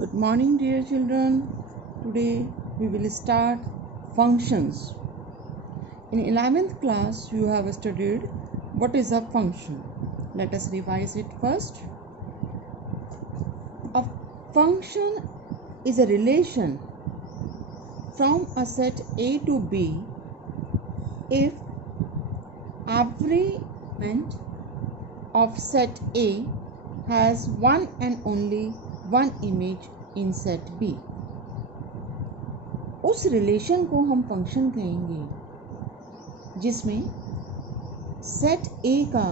Good morning, dear children. Today we will start functions. In 11th class, you have studied what is a function. Let us revise it first. A function is a relation from a set A to B if every element of set A has one and only one image in set B. उस relation को हम function कहेंगे जिसमें set A का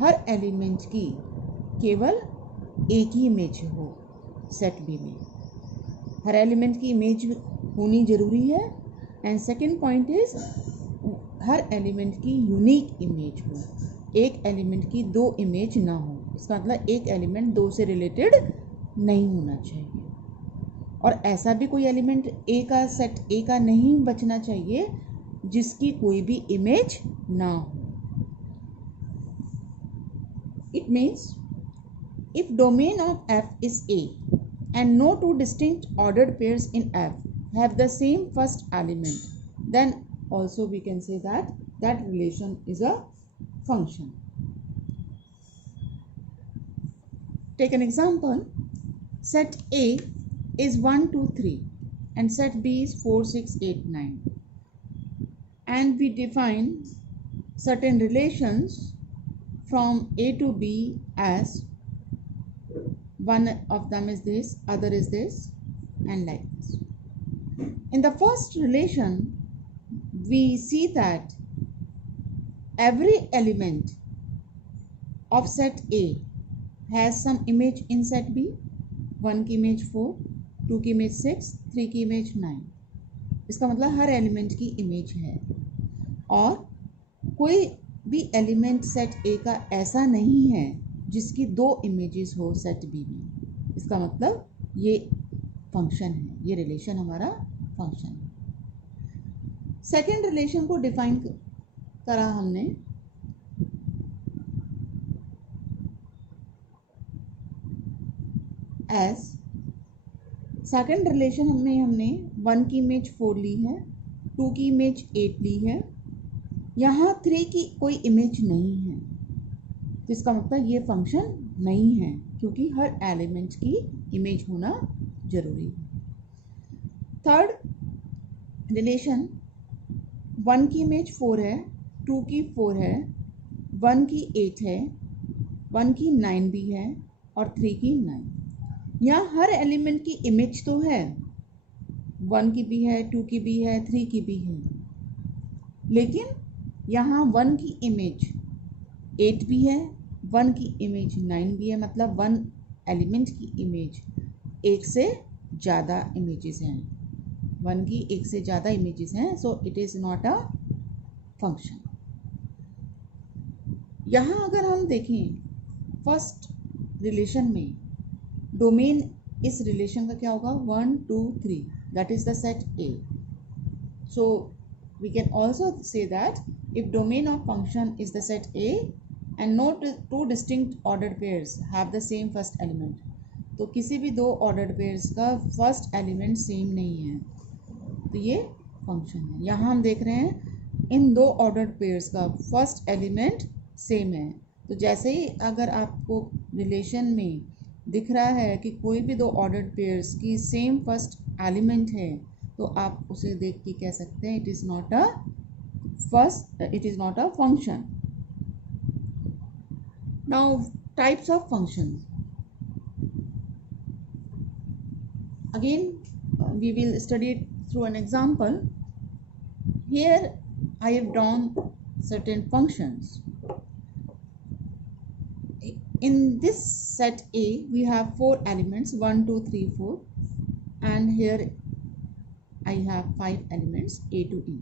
हर element की केवल एक ही image हो सेट B में. हर एलिमेंट की इमेज होनी ज़रूरी है. And second point is her element की यूनिक इमेज हो. एक एलिमेंट की दो इमेज ना हो. इसका मतलब एक एलिमेंट दो से रिलेटेड नहीं होना चाहिए. और ऐसा भी कोई एलिमेंट ए का सेट ए का नहीं बचना चाहिए जिसकी कोई भी इमेज ना हो. It means if domain of F is A and no two distinct ordered pairs in F have the same first element, then also we can say that that relation is a function. Take an example. Set A is 1, 2, 3 and set B is 4, 6, 8, 9. And we define certain relations from A to B as one of them is this, other is this, and like this. In the first relation, we see that every element of set A has some image in set B. 1 की image 4, 2 की image 6, 3 की image 9. इसका मतलब हर element की image है. और कोई भी एलिमेंट सेट A का ऐसा नहीं है जिसकी दो इमेजेस हो सेट बी में. इसका मतलब ये फंक्शन है. ये रिलेशन हमारा फंक्शन है. सेकेंड रिलेशन को डिफाइन करा हमने एज सेकेंड रिलेशन में हमने 1 की इमेज 4 ली है, 2 की इमेज 8 ली है. यहाँ 3 की कोई इमेज नहीं है. तो इसका मतलब ये फंक्शन नहीं है क्योंकि हर एलिमेंट की इमेज होना जरूरी है. थर्ड रिलेशन 1 की इमेज 4 है, 2 की 4 है, 1 की 8 है, 1 की 9 भी है और 3 की 9. यहाँ हर एलिमेंट की इमेज तो है. 1 की भी है, 2 की भी है, 3 की भी है. लेकिन यहाँ 1 की इमेज 8 भी है, 1 की इमेज 9 भी है. मतलब 1 एलिमेंट की इमेज एक से ज़्यादा इमेजेस हैं. 1 की एक से ज़्यादा इमेजेस हैं. सो it is not a function. यहाँ अगर हम देखें फर्स्ट रिलेशन में डोमेन इस रिलेशन का क्या होगा 1, 2, 3 that is the set A. So we can also say that if domain of function is the set A and no two distinct ordered pairs have the same first element, तो किसी भी दो ordered pairs का first element same नहीं है तो ये function है. यहाँ हम देख रहे हैं इन दो ordered pairs का first element same है. तो जैसे ही अगर आपको relation में दिख रहा है कि कोई भी दो ordered pairs की same first element है तो आप उसे देख के कह सकते हैं it is not a function. Now types of functions. Again we will study it through an example. Here I have drawn certain functions. In this set A we have 4 elements 1, 2, 3, 4 and here I have 5 elements A to E.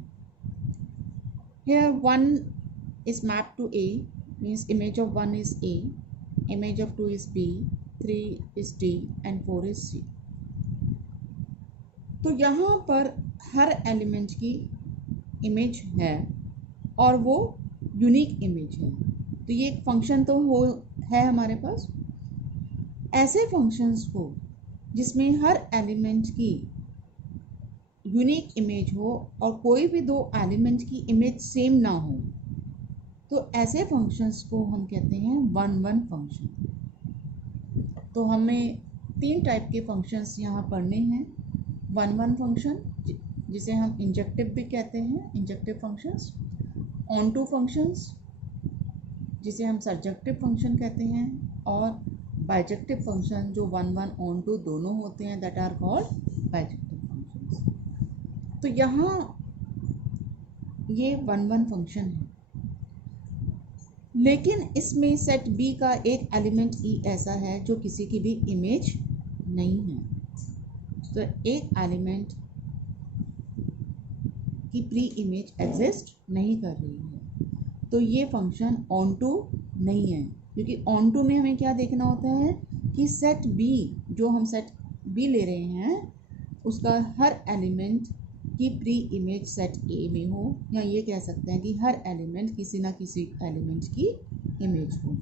Here 1 is mapped to A, means image of 1 is A, image of 2 is B, 3 is D and 4 is C. तो यहाँ पर हर element की image है और वो unique image है. तो ये एक फंक्शन तो है हमारे पास. ऐसे फंक्शंस को जिसमें हर एलिमेंट की यूनिक इमेज हो और कोई भी दो एलिमेंट की इमेज सेम ना हो, तो ऐसे फंक्शंस को हम कहते हैं वन वन फंक्शन। तो हमें तीन टाइप के फंक्शंस यहाँ पढ़ने हैं। वन वन फंक्शन जिसे हम इंजेक्टिव भी कहते हैं, injective functions, onto functions जिसे हम सर्जेक्टिव फंक्शन कहते हैं, और बाइजेक्टिव फंक्शन जो वन वन ऑन टू दोनों होते हैं, that are called bijective functions. तो यहाँ ये वन वन फंक्शन है, लेकिन इसमें सेट बी का एक एलिमेंट ई ऐसा है जो किसी की भी इमेज नहीं है। तो एक एलिमेंट की प्री इमेज एग्जिस्ट नहीं कर रही है, तो ये फंक्शन ऑन टू नहीं है। क्योंकि ऑन टू में हमें क्या देखना होता है कि सेट बी, जो हम सेट बी ले रहे हैं, उसका हर एलिमेंट की प्री इमेज सेट ए में हो, या ये कह सकते हैं कि हर एलिमेंट किसी ना किसी एलिमेंट की इमेज हो।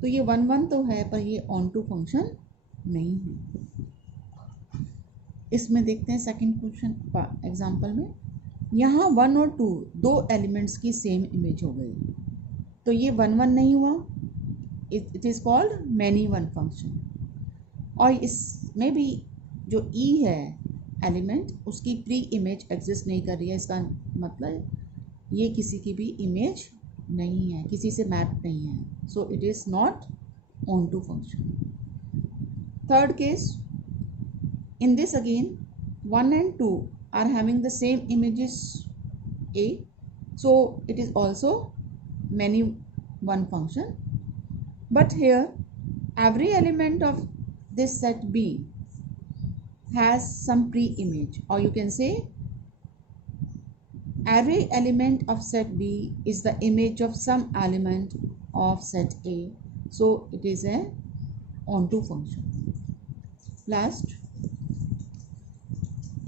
तो ये वन वन तो है, पर ये ऑन टू फंक्शन नहीं है। इसमें देखते हैं सेकंड क्वेश्चन एग्जांपल में। यहाँ वन और टू दो एलिमेंट्स की सेम इमेज हो गई, तो ये वन वन नहीं हुआ, it is called many one function. और इसमें भी जो ई है एलिमेंट, उसकी प्री इमेज एग्जिस्ट नहीं कर रही है। इसका मतलब ये किसी की भी इमेज नहीं है, किसी से मैप नहीं है, so it is not onto function. Third case, in this again 1 and 2 are having the same images A, so it is also many one function. But here every element of this set B has some pre-image, or you can say every element of set B is the image of some element of set A, so it is a onto function. Last,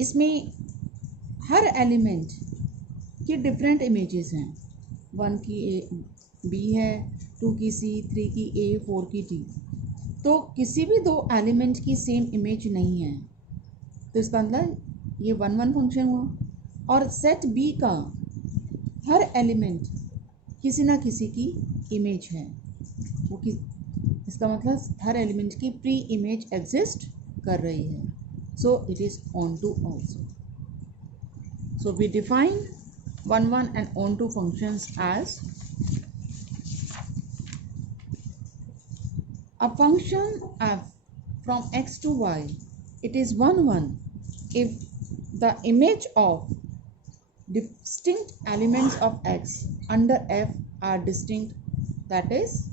इसमें हर element की different images हैं। 1 की A B है, 2 की सी, 3 की ए, 4 की T. तो किसी भी दो एलिमेंट की सेम इमेज नहीं है, तो इसका मतलब ये वन वन फंक्शन हुआ। और सेट बी का हर एलिमेंट किसी ना किसी की इमेज है, वो इसका मतलब हर एलिमेंट की प्री इमेज एग्जिस्ट कर रही है, so it is onto also. So we define one one and onto functions as a function f from x to y, it is one one if the image of distinct elements of x under f are distinct, that is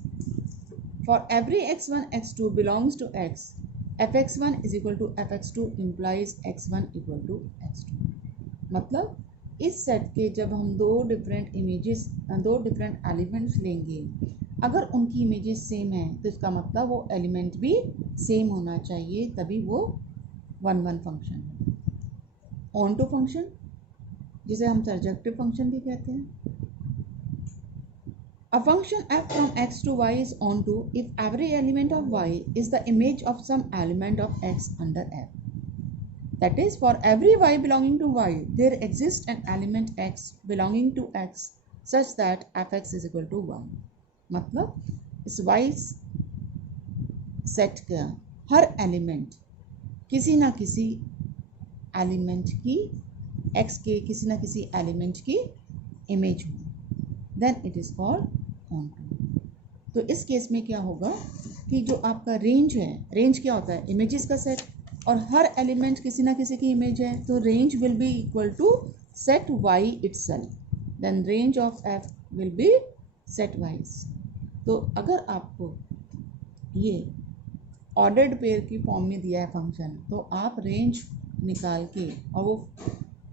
for every x1 x2 belongs to x, fx1 is equal to fx2 implies x1 equal to x2। मतलब इस set के जब हम दो different elements लेंगे, अगर उनकी images same है, तो इसका मतलब वो एलिमेंट भी सेम होना चाहिए, तभी वो वन वन फंक्शन है। ऑन टू फंक्शन जिसे हम सर्जेक्टिव फंक्शन भी कहते हैं। A function f from x to y is onto if every element of y is the image of some element of x under f. That is, for every y belonging to y, there exists an element x belonging to x such that fx is equal to 1. मतलब इस y set का हर element किसी ना किसी element की x के किसी ना किसी एलिमेंट की इमेज हो, then it is called onto. तो इस केस में क्या होगा कि जो आपका रेंज है, रेंज क्या होता है, इमेजेस का सेट, और हर एलिमेंट किसी ना किसी की इमेज है, तो range will be equal to set Y itself, then range of F will be set Y. तो अगर आपको ये ऑर्डर्ड पेयर की फॉर्म में दिया है फंक्शन, तो आप रेंज निकाल के, और वो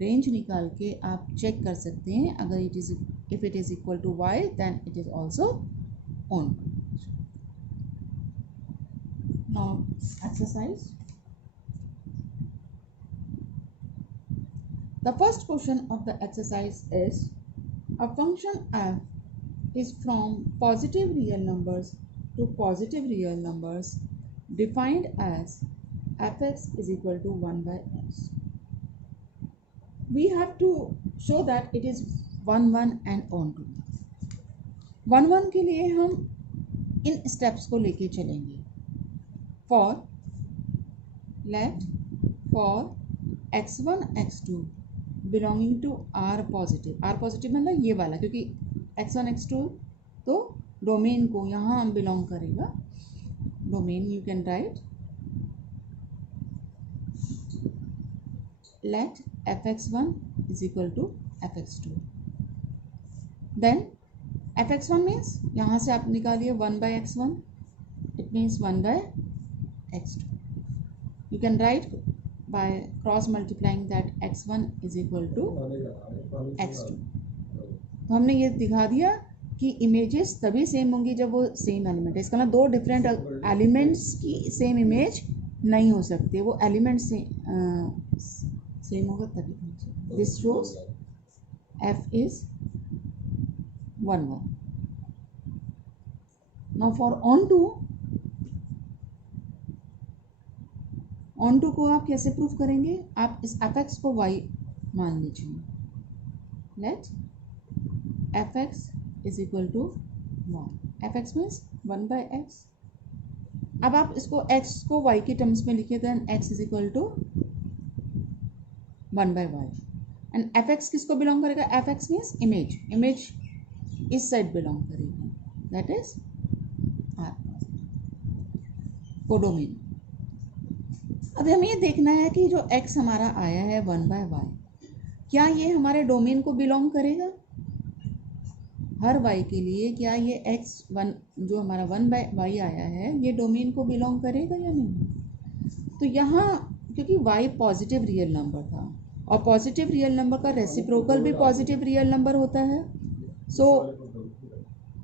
रेंज निकाल के आप चेक कर सकते हैं, अगर it is if it is equal to y, then it is also onto। Now exercise. The first question of the exercise is a function f is from positive real numbers to positive real numbers defined as fx is equal to 1 by x. We have to show that it is 1 1 and on to 1 1 के लिए हम इन steps को लेके चलेंगे. For let for x1 x2 belonging to r positive मतलब ये वाला, क्योंकि x1 x2 तो डोमेन को यहाँ बिलोंग करेगा. Domain you can right let fx1 is equal to fx2. then fx1 means यहाँ से आप निकालिए 1 by x1, it means 1 by x2. you can write by cross multiplying that x1 is equal to x2. तो हमने ये दिखा दिया कि इमेजेस तभी सेम होंगी जब वो सेम एलिमेंट है. इसका मतलब दो डिफरेंट एलिमेंट्स की सेम इमेज नहीं हो सकती, वो एलिमेंट सेम होगा तभी. This shows f is 1 1. now for onto को आप कैसे प्रूफ करेंगे? आप इस fx को y मान लीजिए. let fx is equal to 1. fx means 1 by x. अब आप इसको x को y के टर्म्स में लिखिए, then x is equal to 1 by y. And fx किसको बिलोंग करेगा? fx मीन्स इमेज इस साइड बिलोंग करेगी, दैट इज r कोडोमेन. अब हमें ये देखना है कि जो x हमारा आया है 1 by y, क्या ये हमारे डोमेन को बिलोंग करेगा? हर y के लिए क्या ये x1 जो हमारा 1 by y आया है ये डोमेन को बिलोंग करेगा या नहीं? तो यहाँ क्योंकि y पॉजिटिव रियल नंबर था और पॉजिटिव रियल नंबर का रेसिप्रोकल भी पॉजिटिव रियल नंबर होता है, so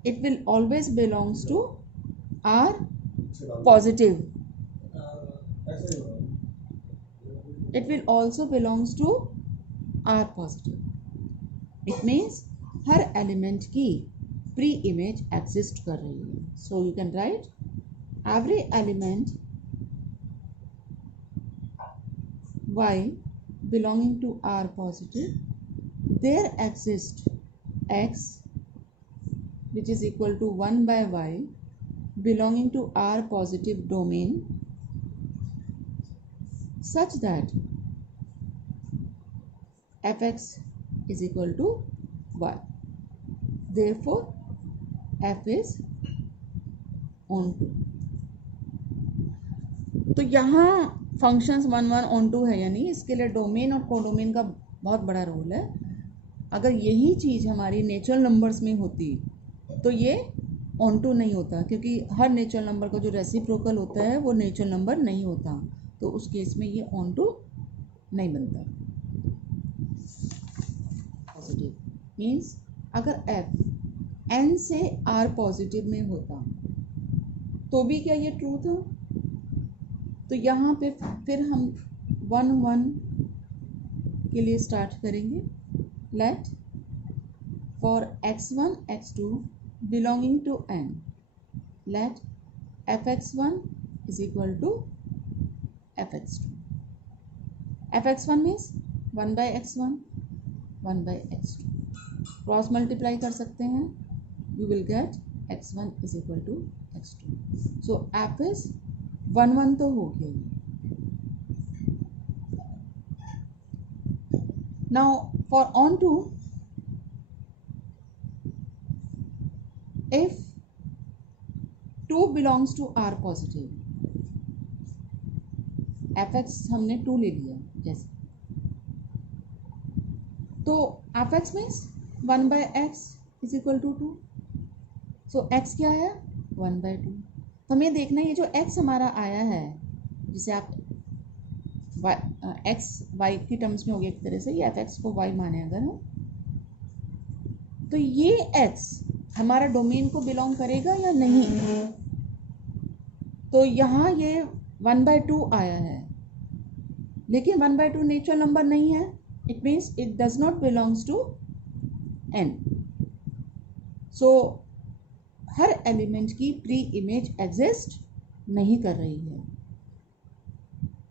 it will always belongs to r positive. it will also belongs to r positive. it means हर एलिमेंट की प्री इमेज एग्जिस्ट कर रही है. So you can write every element y belonging to r positive, there exist x which is equal to 1 by y belonging to r positive domain such that fx is equal to y. therefore f is onto. तो यहाँ functions 1 1 onto है, यानी इसके लिए domain और codomain का बहुत बड़ा रोल है. अगर यही चीज़ हमारी नेचुरल नंबर्स में होती तो ये onto नहीं होता, क्योंकि हर नेचुरल नंबर का जो रेसिप्रोकल होता है वो नेचुरल नंबर नहीं होता, तो उस केस में ये onto नहीं बनता. पॉजिटिव मीन्स अगर f n से r पॉजिटिव में होता तो भी क्या ये ट्रू था? तो यहाँ पे फिर हम 1 1 के लिए स्टार्ट करेंगे. Let for x1 x2 belonging to n, let fx1 is equal to fx2. fx1 means 1 by x1 1 by x2. Cross multiply कर सकते हैं, you will get x1 is equal to x2. So f is 1 1 तो हो गया. Now for onto, if 2 belongs to r positive, fx हमने 2 ले लिया जैसे, तो fx means 1 by x is equal to 2. So x क्या है? 1 by 2. तो हमें देखना है ये जो x हमारा आया है, जिसे आप x y की टर्म्स में हो गया एक तरह से, ये fx को y माने अगर हम, तो ये x हमारा डोमेन को बिलोंग करेगा या नहीं? तो यहाँ ये 1 by 2 आया है, लेकिन 1 by 2 नेचुरल नंबर नहीं है. It means it does not belongs to n. So हर एलिमेंट की प्री इमेज एग्जिस्ट नहीं कर रही है.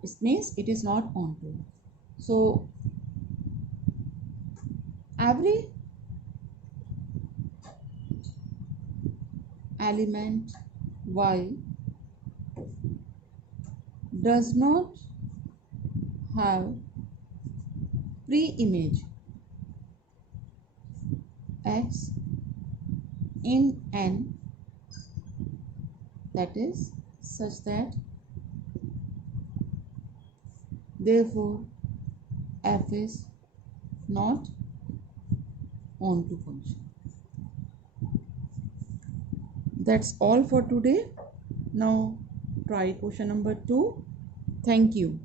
It means it is not onto. So every element Y does not have pre-image X in N, that is such that therefore F is not onto function. That's all for today. Now try question number 2. Thank you.